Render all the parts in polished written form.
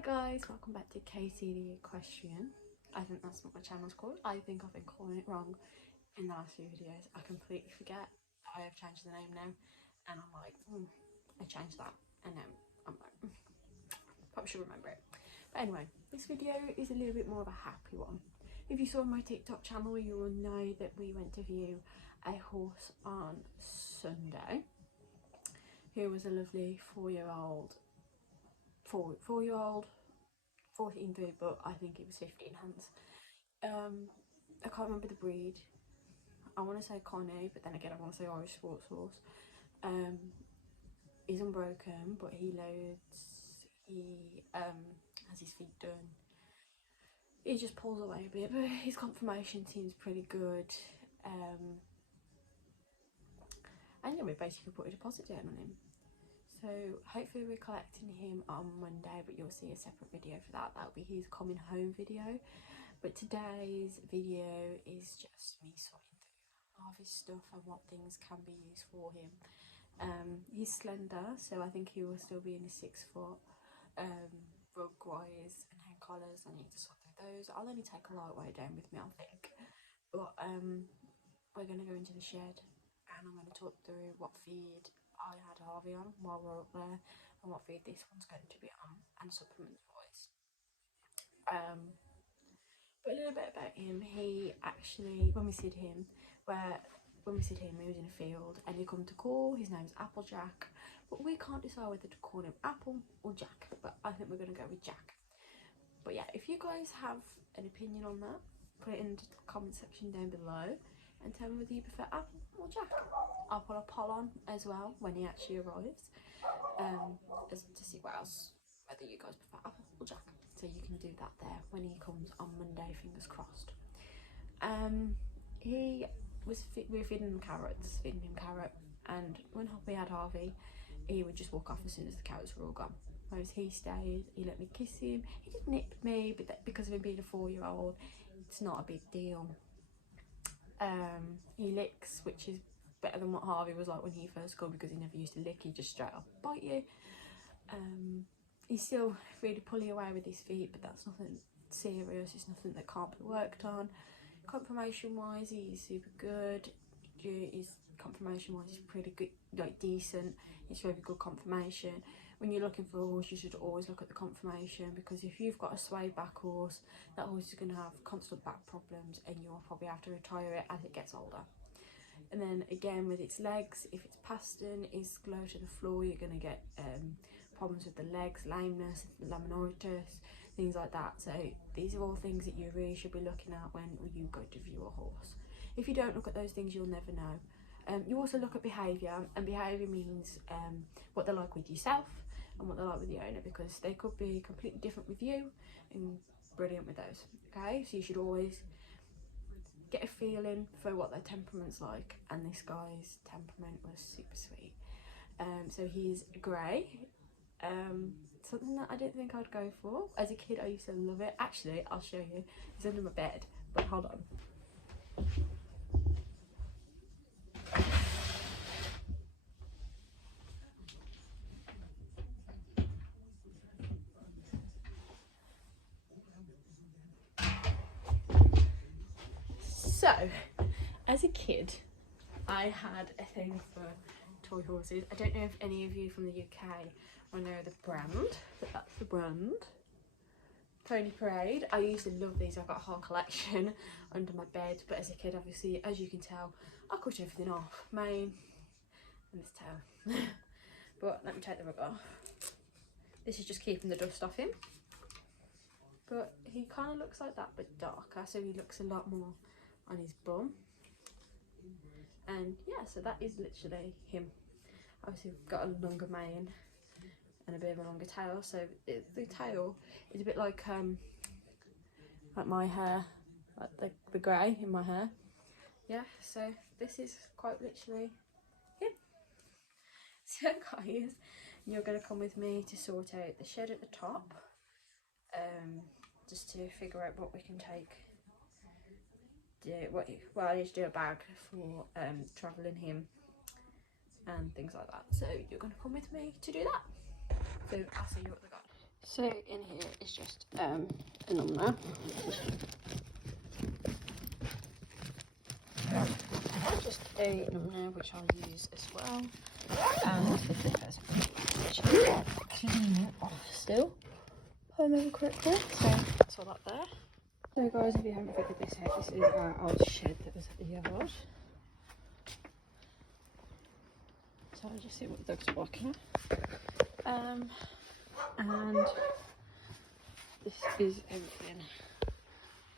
Hi guys, welcome back to Katie the Equestrian. I think that's what my channel's called. I think I've been calling it wrong in the last few videos. I completely forget that I have changed the name now, and I'm like, I changed that, and now I'm like, probably should remember it. But anyway, this video is a little bit more of a happy one. If you saw my TikTok channel, you will know that we went to view a horse on Sunday who was a lovely four-year-old 14 foot, but I think it was 15 hands. I can't remember the breed. I want to say Connie, but then again I want to say Irish sports horse. He's unbroken, but he loads. He has his feet done. He just pulls away a bit, but his conformation seems pretty good. And yeah, we basically put a deposit down on him. So hopefully we're collecting him on Monday, but you'll see a separate video for that. That'll be his coming home video. But today's video is just me sorting through all of his stuff and what things can be used for him. He's slender, so I think he will still be in his 6 foot. Rug wires and hand collars, I need to sort through those. I'll only take a lightweight down with me, I think. But we're going to go into the shed and I'm going to talk through what feed I had Harvey on while we're up there and what feed this one's going to be on, and supplements wise. But a little bit about him. He actually, when we see him, he was in a field and he come to call. His name's Applejack, but we can't decide whether to call him Apple or Jack. But I think we're going to go with Jack. But yeah, if you guys have an opinion on that, put it in the comment section down below and tell me whether you prefer Apple or Jack. I'll put a poll on as well when he actually arrives, as to see what else, whether you guys prefer Apple or Jack. So you can do that there when he comes on Monday, fingers crossed. We were feeding him carrot, and when we had Harvey, he would just walk off as soon as the carrots were all gone. Whereas he stayed, he let me kiss him. He did nip me, but because of him being a 4-year-old, it's not a big deal. He licks, which is better than what Harvey was like when he first got, because he never used to lick, he just straight up bite you. He's still really pulling away with his feet, but that's nothing serious, it's nothing that can't be worked on. Conformation wise, he's super good. His conformation wise is pretty good, like decent. It's really good conformation. When you're looking for a horse, you should always look at the conformation, because if you've got a sway back horse, that horse is going to have constant back problems and you'll probably have to retire it as it gets older. And then again with its legs, if it's Paston, it's low to the floor, you're going to get problems with the legs, lameness, laminitis, things like that. So these are all things that you really should be looking at when you go to view a horse. If you don't look at those things, you'll never know. You also look at behaviour, and behaviour means what they're like with yourself and what they're like with the owner, because they could be completely different with you and brilliant with those. Okay, so you should always get a feeling for what their temperament's like, and this guy's temperament was super sweet. So he's grey, something that I didn't think I'd go for. As a kid I used to love it. Actually, I'll show you, he's under my bed, but hold on. So, as a kid, I had a thing for toy horses. I don't know if any of you from the UK will know the brand, but that's the brand. Pony Parade. I used to love these. I've got a whole collection under my bed, but as a kid, obviously, as you can tell, I cut everything off. Mane and this tail. But let me take the rug off. This is just keeping the dust off him. But he kind of looks like that, but darker, so he looks a lot more on his bum. And yeah, so that is literally him. Obviously we've got a longer mane and a bit of a longer tail, so the tail is a bit like my hair, like the grey in my hair. Yeah, so this is quite literally him. So guys, you're going to come with me to sort out the shed at the top, just to figure out what we can take. I need to do a bag for travelling him and things like that. So you're going to come with me to do that. So I'll see you at the garden. So in here is just a number. Just a number which I'll use as well. And the flippers, which are cleaning off still, if I remember correctly. So that's all up there. So guys, if you haven't figured this out, this is our old shed that was at the yard. So I'll just see what the dogs are barking at. And this is everything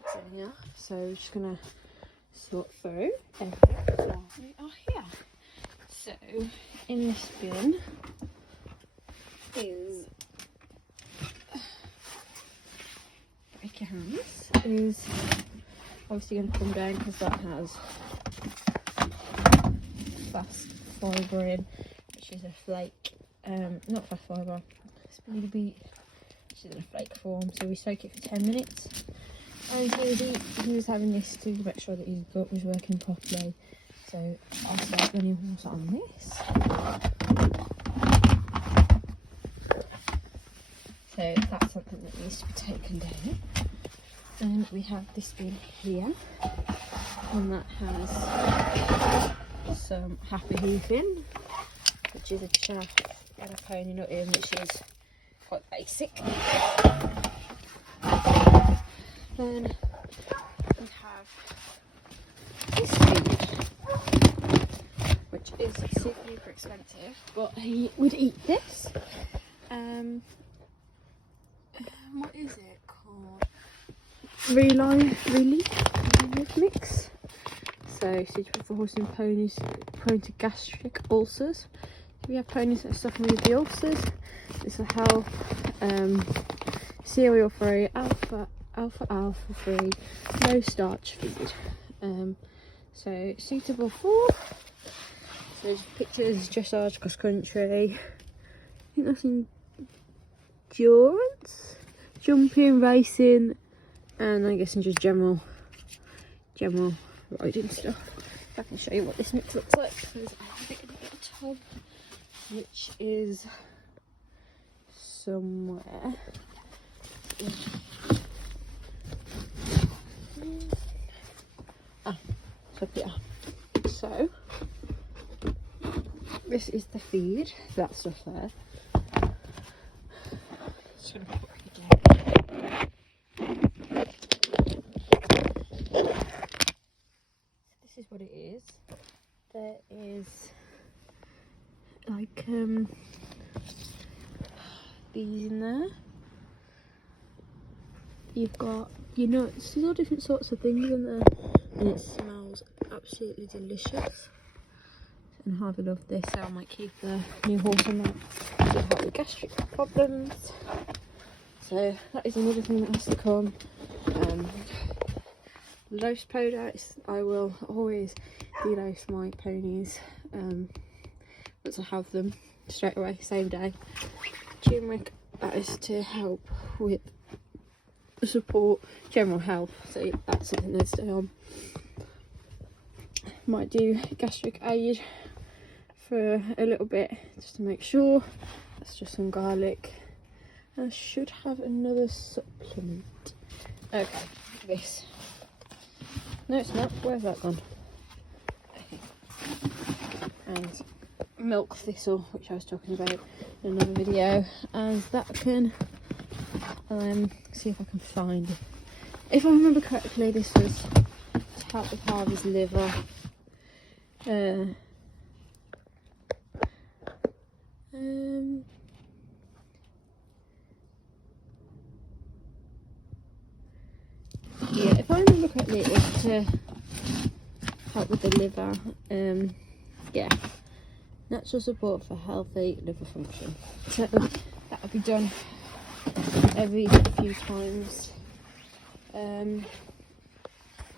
that's in here. So we're just gonna sort through everything while we are here. So in this bin is break your hands, is obviously going to come down because that has fast fibre in, which is a flake, not fast fibre, speedy beet, which is in a flake form. So we soak it for 10 minutes. And he was having this to make sure that his gut was working properly. So I'll start running water on this. So that's something that needs to be taken down. And we have this bin here, and that has some Happy Hoof in, which is a chaff and a pony nut in, which is quite basic. Then we have this food, which is super duper expensive, but he would eat this. What is it called? Relief mix. So suitable for horses and ponies prone to gastric ulcers. If you have ponies that are suffering with the ulcers, this will help. Cereal free, alfalfa free, no starch feed. So suitable for, so there's pictures, dressage, cross country. I think that's endurance, jumping, racing, and I guess in just general riding stuff. If I can show you what this mix looks like, because I have it in a little tub, which is somewhere. So this is the feed, that stuff there. Just gonna put it down. This is what it is. There is like these in there. You've got your nuts, there's all different sorts of things in there, and it smells absolutely delicious. And I love this, so I might keep the new horse on that to help with gastric problems. So that is another thing that has to come. Loose powder, I will always de-louse my ponies once I have them, straight away, same day. Turmeric, that is to help with support general health, so that's something to stay on. Might do gastric aid for a little bit just to make sure. That's just some garlic. I should have another supplement. Okay, this. No, it's not. Where's that gone? Okay. And milk thistle, which I was talking about in another video, and that can see if I can find it. If I remember correctly, this was to help with Harvey's liver. Yeah, if I remember correctly, it was to help with the liver. Yeah, natural support for healthy liver function. So that'll be done every few times.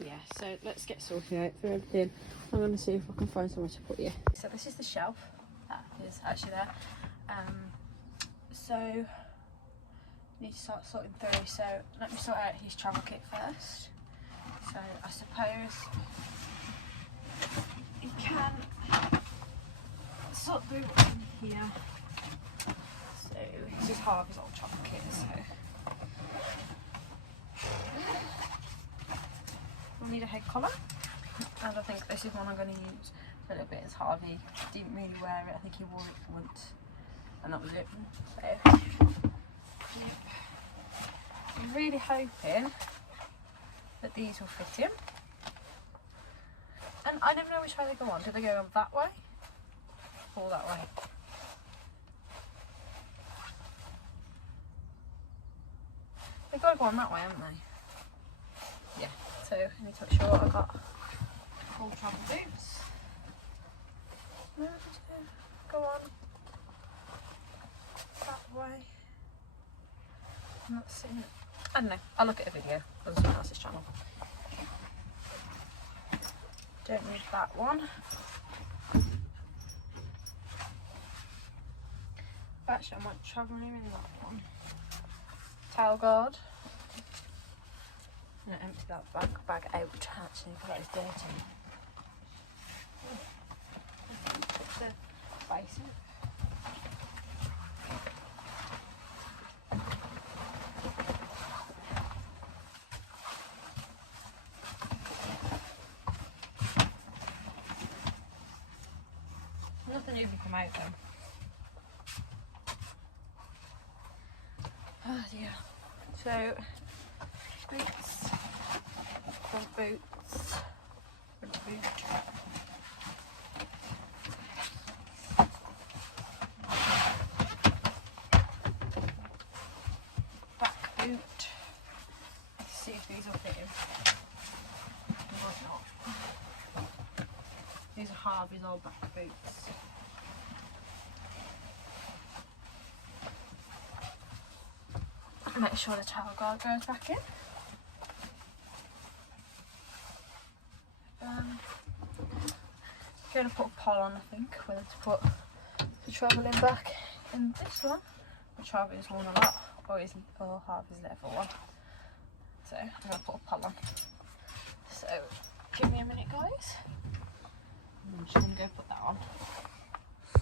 Yeah, so let's get sorted out for everything. I'm going to see if I can find somewhere to put you. So this is the shelf that is actually there. So need to start sorting through. So let me sort out his travel kit first. So I suppose you can sort through what's in here. So this is Harvey's old travel kit. So head collar, and I think this is one I'm going to use a little bit as Harvey didn't really wear it. I think he wore it once and that was it. So yep. I'm really hoping that these will fit him, and I never know which way they go on. Do they go that way or that way? They've got to go on that way, haven't they? Yeah, so I need to make sure I've got full travel boots. No, just go on that way. I'm not seeing it. I don't know, I'll look at a video on someone else's channel. Don't need that one. Actually, I might travel him in that one. Towel guard. I'm going to empty that bag out actually because that is dirty. Put the basin. Nothing new can come out then. Oh dear. So, boots, front boots, front boot. Back boot. Let's see if these will fit him. Might not. These are Harvey's old back boots. Make sure the towel guard goes back in. Going to put a poll on, I think, whether to put the travelling back in this one, which Harvey's worn a lot, or Harvey's level one. So I'm going to put a poll on. So give me a minute, guys. I'm just going to go put that on.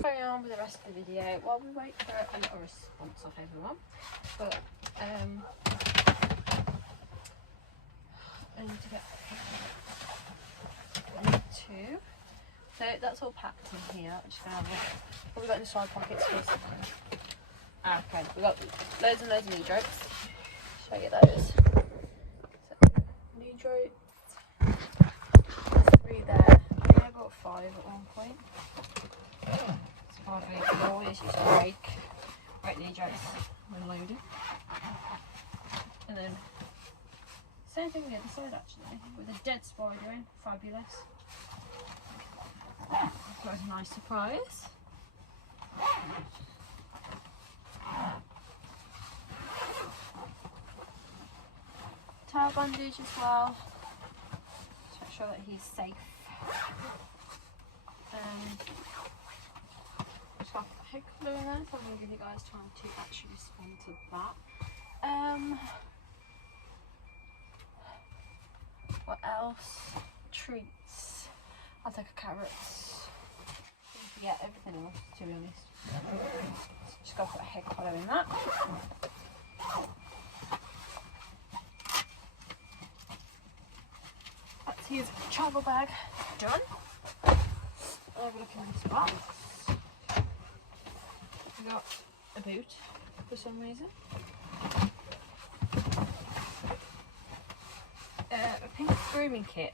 Carry on with the rest of the video while we wait for a little response off everyone. But I need to get 1, 2. So that's all packed in here. I'm just gonna have a look. What have we got in the side pockets for a second? Okay, we've got loads and loads of knee drapes. Show you those. So, knee drapes. There's 3 there. I got 5 at one point. It's 5 weeks. I always used to break knee drapes when loading. And then same thing the other side actually, with a dead spider in. Fabulous. That was a nice surprise. Towel bandage as well, to make sure that he's safe. Just got the head glue in there, so I'm going to give you guys time to actually respond to that. What else? Treats. I'll take a carrots. Yeah, everything else, to be honest. Just got to put a head collar in that. That's his travel bag done. I'll have a look in this box. We got a boot for some reason. A pink grooming kit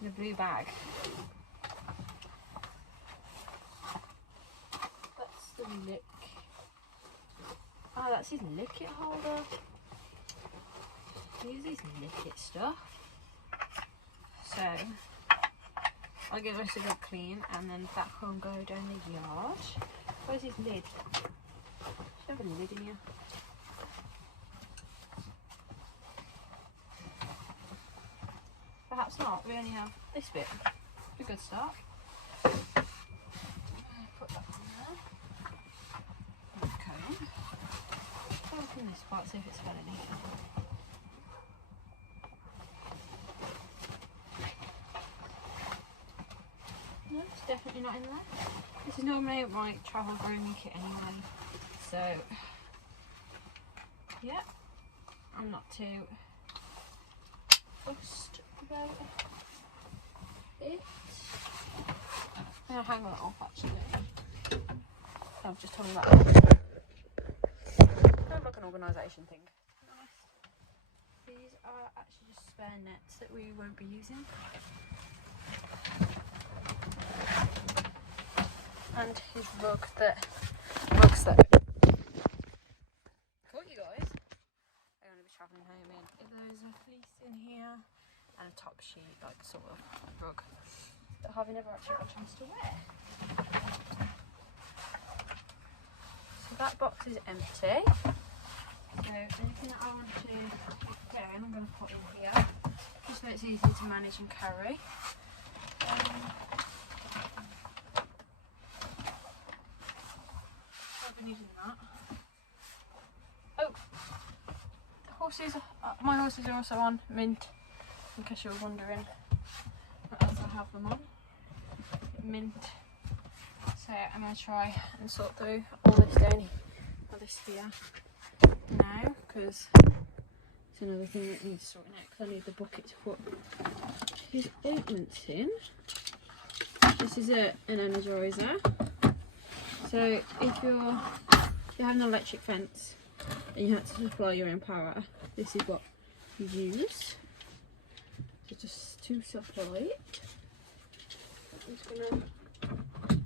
in a blue bag. That's the lick. Oh, that's his lick-it holder. Use these lick-it stuff. So I'll give this a good clean and then that can go down the yard. Where's his lid? Should have a lid in here. Perhaps not, we only have this bit. A good start. Put that in there. Okay. I'll look in this part, see if it's got any. No, it's definitely not in there. This is normally my travel grooming kit anyway. So, yeah, I'm not too fussed about it. I'm gonna hang that off actually. I'm just talking about it. Kind of like an organisation thing. These are actually just spare nets that we won't be using. And his rugs that caught you guys. I'm going to be travelling home in. There's a fleece in here and a top sheet, like sort of rug that Harvey never actually got a chance to wear. So that box is empty. So anything that I want to put down, I'm going to put in here, just so it's easy to manage and carry. I've been using that. Oh, the horses. My horses are also on Mint. In case you were wondering what else I have them on. Mint. So I'm going to try and sort through all this down, all this here now, because it's another thing that needs sorting out, because I need the bucket to put his ointments in. This is an energizer. So if you have an electric fence and you have to supply your own power, this is what you use. So just to supply it. I'm just gonna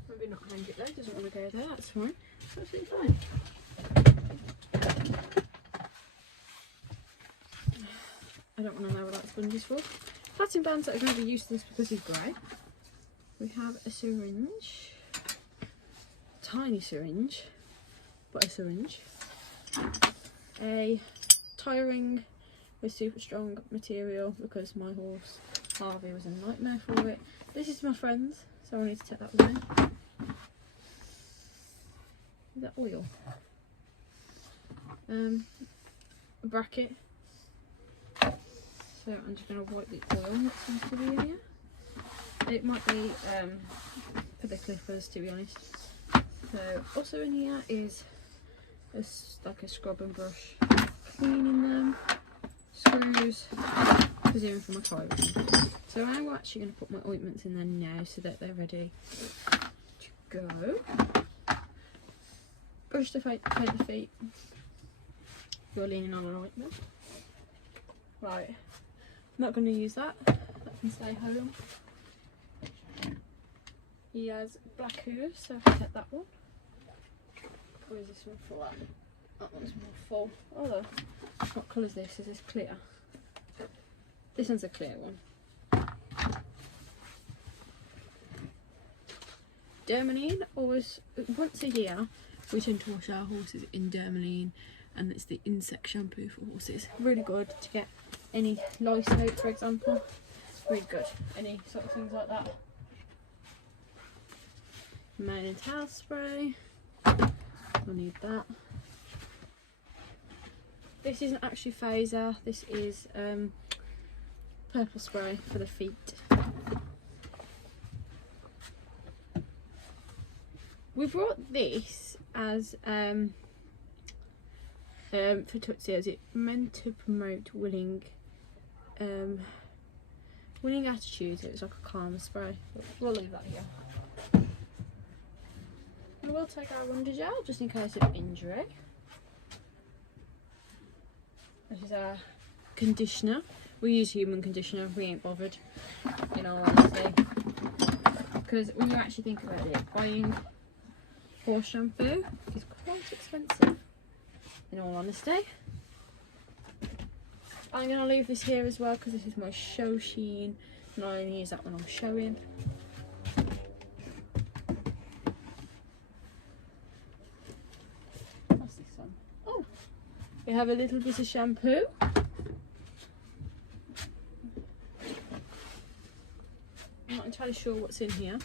maybe not hang it there, doesn't want to go there, that's fine. That's absolutely fine. I don't want to know what that sponge is for. Plaiting bands that are going to be useless because he's grey. We have a syringe. Tiny syringe, but a syringe. A tie ring with super strong material because my horse Harvey was a nightmare for it. This is my friend's, so I need to take that away. Is that oil? A bracket. So I'm just going to wipe the oil that seems to be in here. It might be for the clippers, to be honest. So also in here is like a scrub and brush, cleaning them, screws, because they're in for my clothing. So I'm actually going to put my ointments in there now so that they're ready to go. Brush to paint the feet. You're leaning on an ointment. Right, I'm not going to use that. That can stay home. He has black hooves, so I can take that one. Or is this one full up? That one's more full. Although, what colour is this? Is this clear? This one's a clear one. Dermaline, always once a year we tend to wash our horses in Dermaline, and it's the insect shampoo for horses. Really good to get any lice out, for example. Really good. Any sort of things like that. Mane and tail spray. I'll need that. This isn't actually Phaser, this is purple spray for the feet. We brought this as for Tootsie, as it's meant to promote winning attitudes. It was like a calmer spray. We'll leave that here. I will take our Wonder Gel just in case of injury. This is our conditioner. We use human conditioner, we ain't bothered, in all honesty. Because when you actually think about it, buying horse shampoo is quite expensive, in all honesty. I'm going to leave this here as well because this is my show sheen and I only use that when I'm showing. What's this one? Oh, we have a little bit of shampoo. I'm not entirely sure what's in here.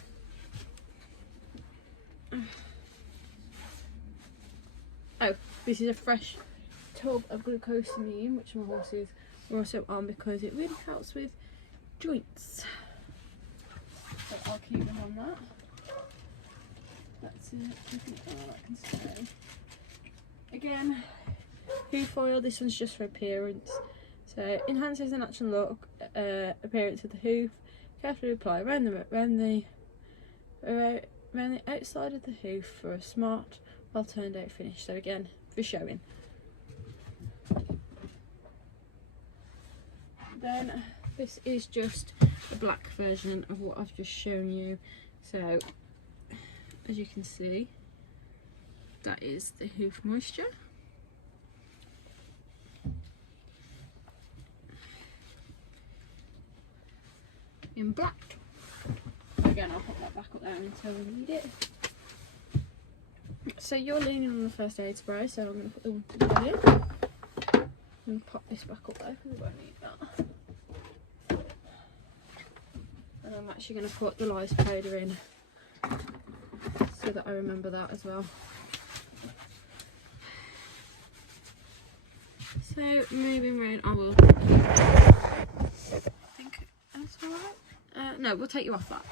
Oh, this is a fresh tub of glucosamine, which my horses are also on because it really helps with joints. So I'll keep them on that. That's it. I think all I can say. Again, hoof oil. This one's just for appearance. So enhances the natural look, appearance of the hoof. Carefully apply around the outside of the hoof for a smart, well turned out finish. So again, for showing. Then this is just a black version of what I've just shown you. So as you can see, that is the hoof moisture. In black. Again, I'll put that back up there until we need it. So you're leaning on the first aid spray, so I'm going to put the one in. And pop this back up there because we won't need that. And I'm actually going to put the lice powder in so that I remember that as well. So moving around, I will. I think that's alright. No, we'll take you off that.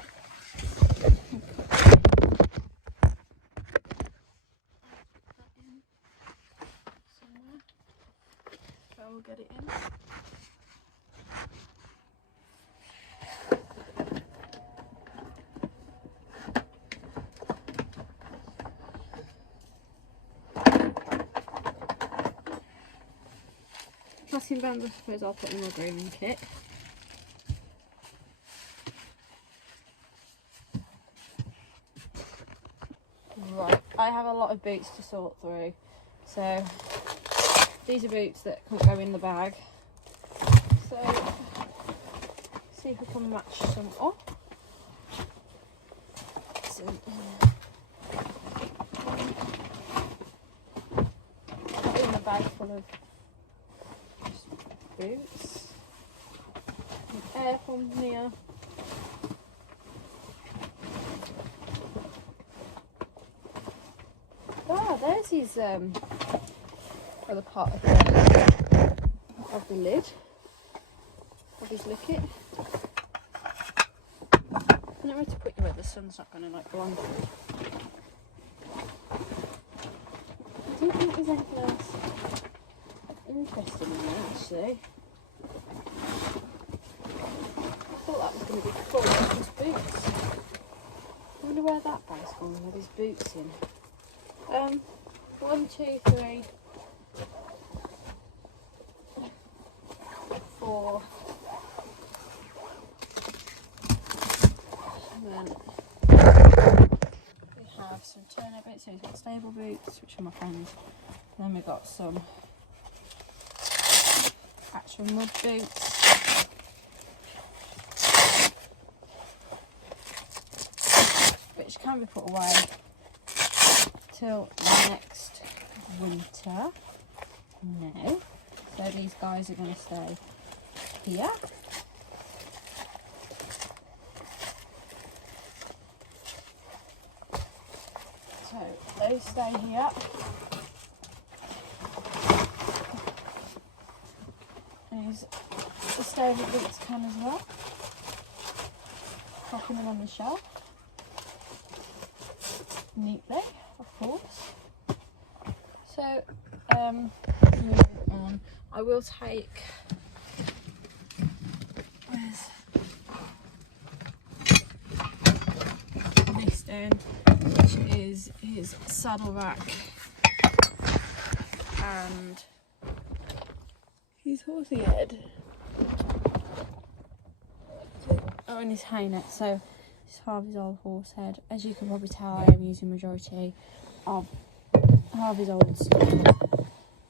So we'll get it in. Masking bands, I suppose I'll put in my grooming kit. Right, I have a lot of boots to sort through. So these are boots that can't go in the bag. So see if we can match some up. So, put in a bag full of boots. An air pump here. Ah, there's his other part of the lid. I'll just lick it. I know where to put you where the sun's not going to like blind you. I don't think there's anything else interesting in there actually. I thought that was going to be full of his boots. I wonder where that bag's gone with his boots in. 1, 2, 3, 4. And then we have some turnout boots, so we've got stable boots, which are my friends. And then we've got some actual mud boots. Which can be put away till next winter. No. So these guys are going to stay here. So those stay here. And the stable boots can as well. Popping them on the shelf. Neatly, of course. So, moving on, I will take this down, which is his saddle rack and his horsey head. Oh, and his hay net. So this is Harvey's old horse head. As you can probably tell, I am using majority of Harvey's old stuff.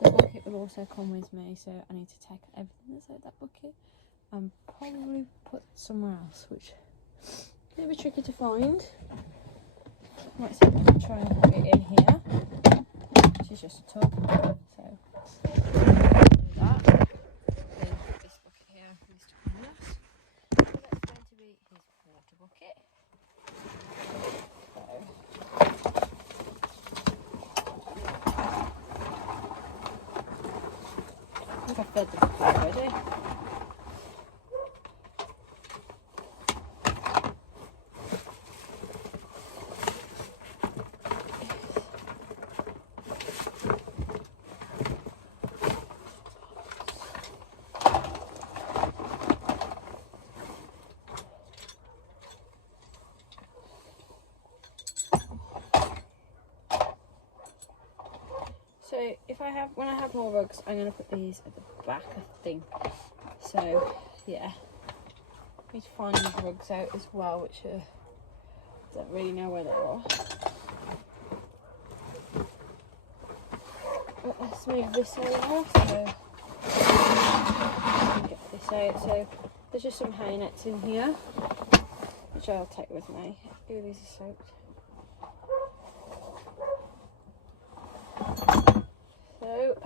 The bucket will also come with me, so I need to take everything that's out that bucket and probably put somewhere else, which is a bit tricky to find. Might see if I can try and put it in here, which is just a tub. So do that. Then this bucket here needs to come with us. So that's going to be his water bucket. I think I've filled the bucket already. when I have more rugs, I'm gonna put these at the back, I think. So yeah, I need to find these rugs out as well, which I don't really know where they are. But let's move this over. So get this out. So there's just some hay nets in here, which I'll take with me. Ooh, these are soaked. So,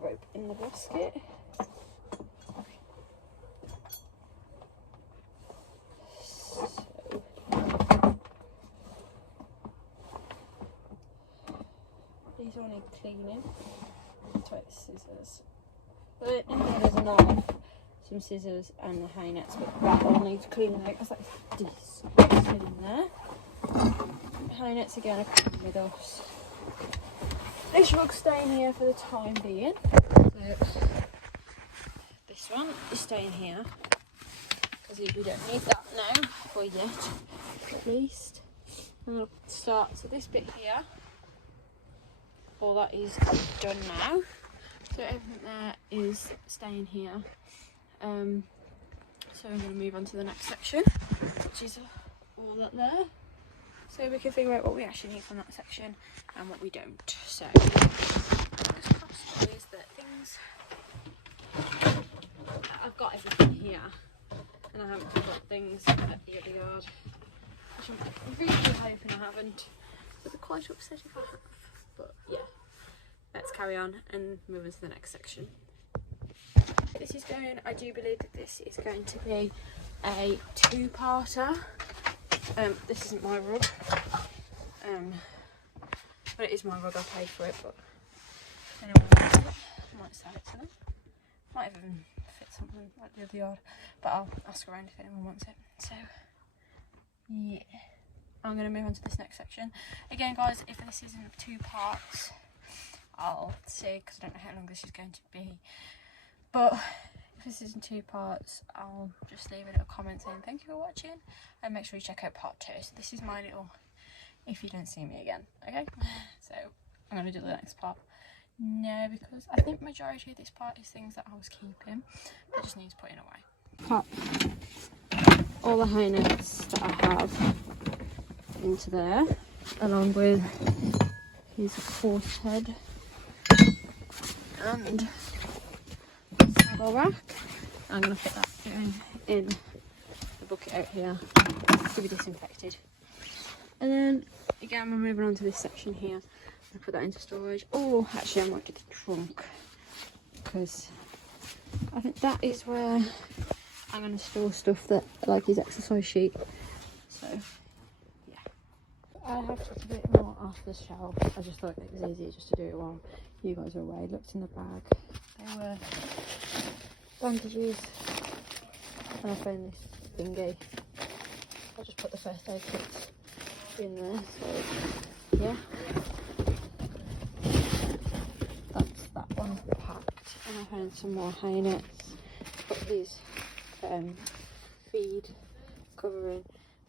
rope in the basket. So, these all need cleaning. Let's take the scissors. But in here there's a knife, some scissors, and the hay nets, but that all needs cleaning out because that's disgusting in there. The hay nets again are coming with us. This rug's staying here for the time being. So this one is staying here because we don't need that now, or yet, at least. And I'll start. So this bit here, all that is done now. So everything there is staying here. So I'm going to move on to the next section, which is all that there. So we can figure out what we actually need from that section and what we don't. So fingers crossed always that things, I've got everything here and I haven't got things at the other yard, which I'm really hoping I haven't, but they're quite upset if I have. But yeah, let's carry on and move on to the next section. I do believe that this is going to be a two-parter. This isn't my rug, but it is my rug. I paid for it, but if anyone wants it, I might sell it to them. Might even fit something like the other yard, but I'll ask around if anyone wants it. So yeah, I'm going to move on to this next section. Again guys, if this isn't 2 parts, I'll see, because I don't know how long this is going to be, but if this isn't 2 parts, I'll just leave a little comment saying thank you for watching, and make sure you check out part 2. So this is my little if you don't see me again, okay? So I'm going to do the next part now, because I think majority of this part is things that I was keeping that just needs putting away. Pop all the hay nets that I have into there, along with his horse head and saddle rack. I'm going to put that in the bucket out here to be disinfected. And then again, we're moving on to this section here. I'll put that into storage. Oh, actually I might do the trunk, because I think that is where I'm going to store stuff that, like his exercise sheet. So yeah, I have took a bit more off the shelf. I just thought it was easier just to do it while you guys are away. Looked in the bag, there were bandages, and I found this thingy. I'll just put the first aid kits in there. So yeah, that's that one packed. And I found some more hay nets, put these feed covering,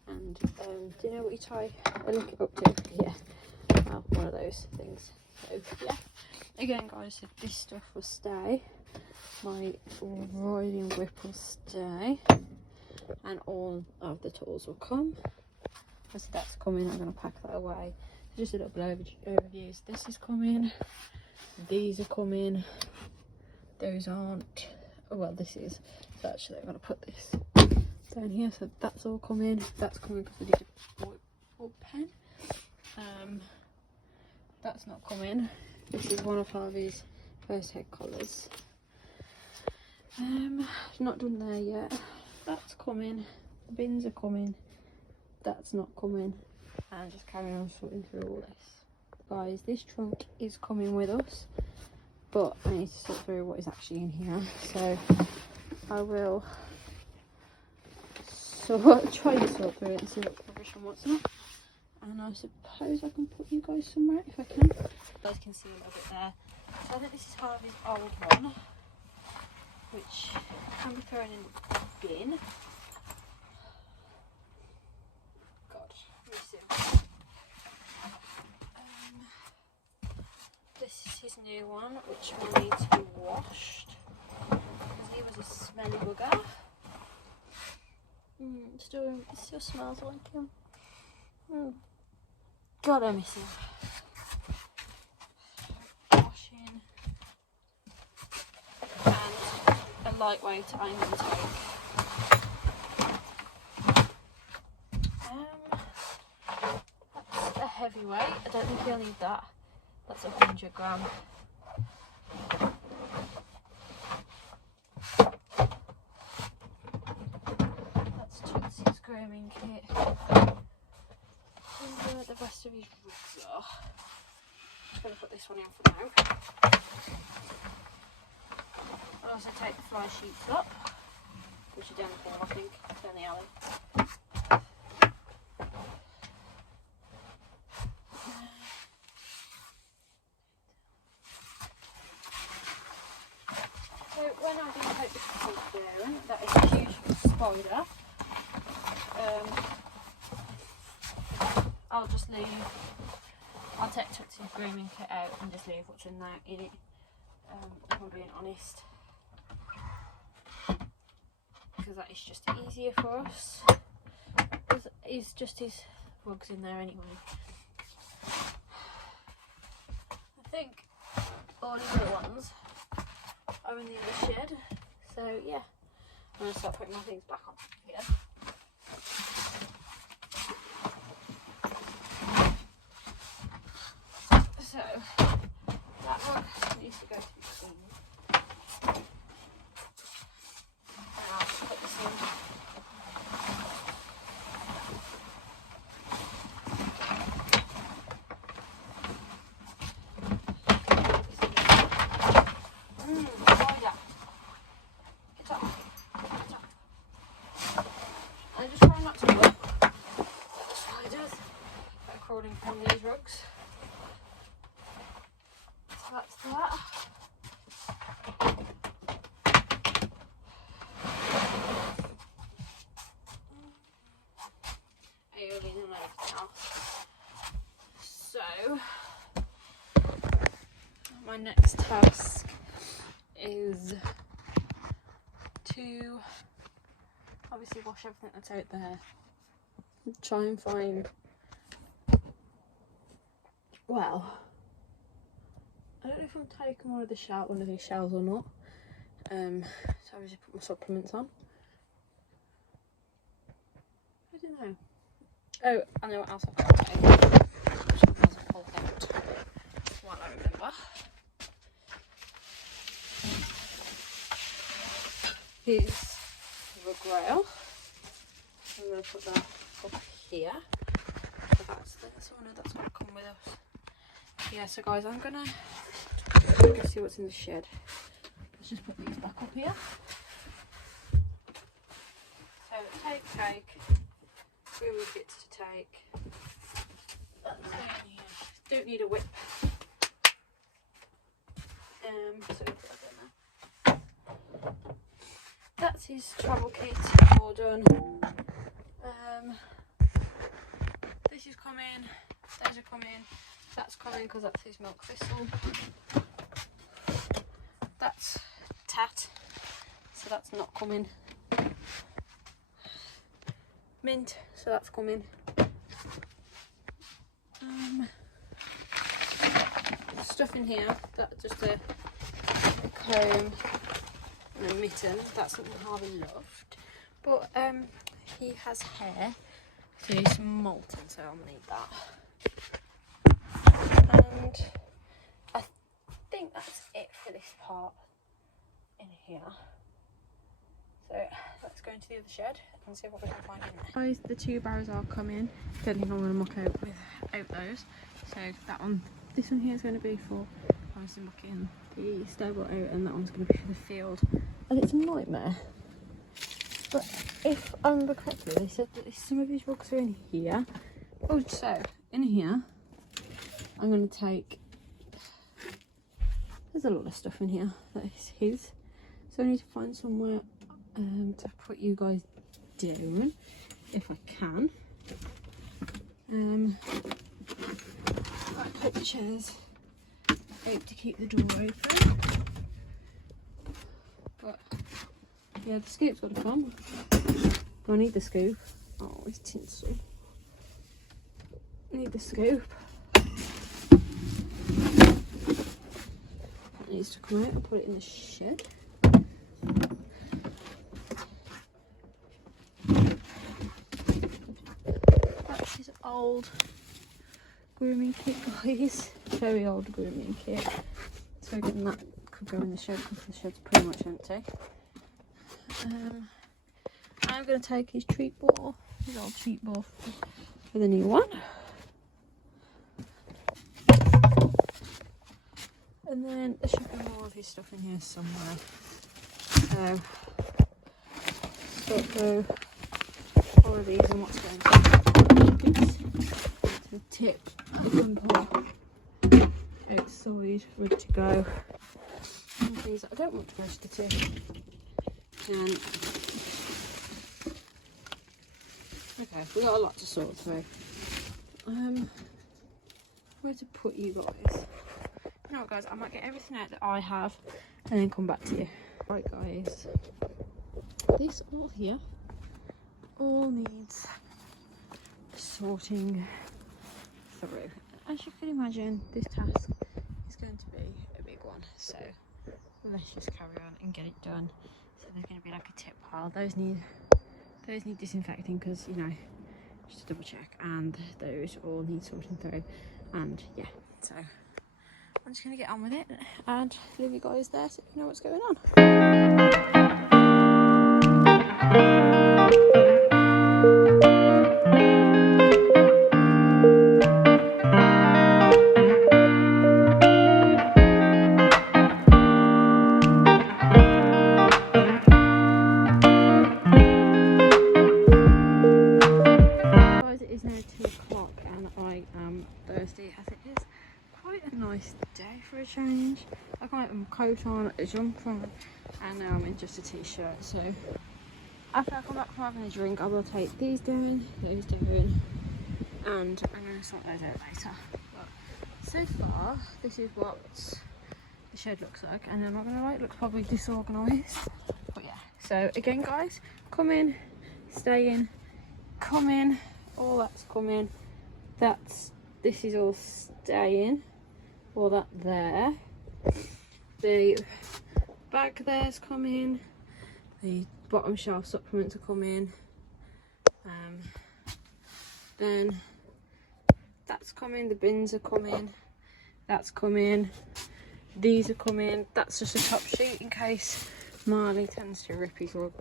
and do you know what you tie a lick up to? Yeah, well, one of those things. So yeah, again guys, if this stuff will stay, my riding whip will stay, and all of the tools will come. So that's coming. I'm going to pack that away. So just a little overview. So this is coming, these are coming, those aren't. Oh well, this is. So actually I'm going to put this down here. So that's all coming. That's coming because I did a board pen. That's not coming. This is one of Harvey's first head collars. Not done there yet. That's coming. The bins are coming. That's not coming. And just carry on sorting through all this. Guys, this trunk is coming with us, but I need to sort through what is actually in here. So I will try to sort through it and see what's rubbish and what's not. And I suppose I can put you guys somewhere if I can. You guys can see a little bit there. So I think this is Harvey's old one, which can be thrown in the bin. God, let me see. This is new one, which will need to be washed. Because he was a smelly bugger. It still smells like him. God, I miss him. Washing. And a lightweight iron take. That's a heavy weight. I don't think you'll need that. That's 100 gram. That's Tootsie's grooming kit. And the rest of his rugs are. I'm just going to put this one in for now. I'll also take the fly sheets up, which are down the corner, I think, down the alley. So when I do take this off down, that is a huge spider. I'll take Tootsie's grooming kit out and just leave what's in there in it. If I'm being honest, because that is just easier for us. It's just his rugs in there anyway. I think all the other ones are in the other shed. So yeah, I'm going to start putting my things back on here. So that one needs to go to the clean. And I'll just put this in. Spider. Get up. Get up. I just try not to look at the spiders that are crawling from these rugs. So that's that. Aioli and everything else. So my next task is to obviously wash everything that's out there. Try and find, well, I don't know if I'm taking one of these shells or not. So I just put my supplements on. I don't know. Oh, I know what else I've got to take, which I wasn't pulled out while I remember. Is rug rail. I'm going to put that up here. So that's going to come with us. Yeah, so guys, I'm going to see what's in the shed. Let's just put these back up here. So take, grooming kits to take. That's in here. Don't need a whip. So put that in there. That's his travel kit, all done. This is coming, those are coming, that's coming because that's his milk thistle. That's tat, so that's not coming. Mint, so that's coming. Stuff in here, that's just a comb and a mitten. That's something Harvey loved, but he has hair, so he's molten, so I'll need that. And I think that's it for this part in here. So let's go into the other shed and see what we can find in there. Guys, the two barrows are coming. Don't think I'm going to muck out without those. So that one, this one here is going to be for obviously mucking the stable out, and that one's going to be for the field. And it's a nightmare. But if I remember correctly, they said that some of these rugs are in here. Oh, so in here, I'm going to take. There's a lot of stuff in here that is his. So I need to find somewhere to put you guys down, if I can. Like pictures hope to keep the door open. But yeah, the scoop's got to come. I need the scoop. Oh, it's tinsel. I need the scoop. That needs to come out. I'll put it in the shed. That's his old grooming kit, guys. Very old grooming kit. So again, that could go in the shed because the shed's pretty much empty. I'm going to take his treat ball, his old treat ball for the new one. And then there should be more of his stuff in here somewhere. So, sort through all of these and what's going on. The tip, the gunpowder outside, ready to go. And these I don't want to brush the tip. And okay, we've got a lot to sort through. Where to put you guys? You know what, guys, I might get everything out that I have and then come back to you. Right, guys, this all here all needs sorting through. As you can imagine, this task is going to be a big one, so let's just carry on and get it done. So there's going to be like a tip pile. Those need disinfecting because, you know, just to double check, and those all need sorting through. And yeah, so I'm just going to get on with it and leave you guys there so you know what's going on. Guys, it is now 2 o'clock and I am thirsty as it is quite a nice day for a change. I come out with my coat on, a jumper on, and now I'm in just a t-shirt. So after I come back from having a drink, I will take these down, those down, and I'm going to sort those out later. But so far, this is what the shed looks like, and I'm not going to lie, it looks probably disorganised. But yeah, so again, guys, come in, stay in, come in, all that's coming. This is all staying. All that there. The bag there's coming. The bottom shelf supplements are coming. Then that's coming. The bins are coming. That's coming. These are coming. That's just a top sheet in case Marley tends to rip his rug.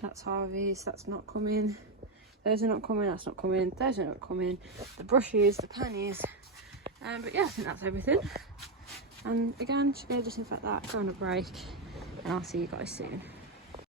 That's Harvey's. That's not coming. Those are not coming. That's not coming. Those are not coming. The brushes, the pannies. But yeah, I think that's everything. And again, just go disinfect that, go on a break, and I'll see you guys soon.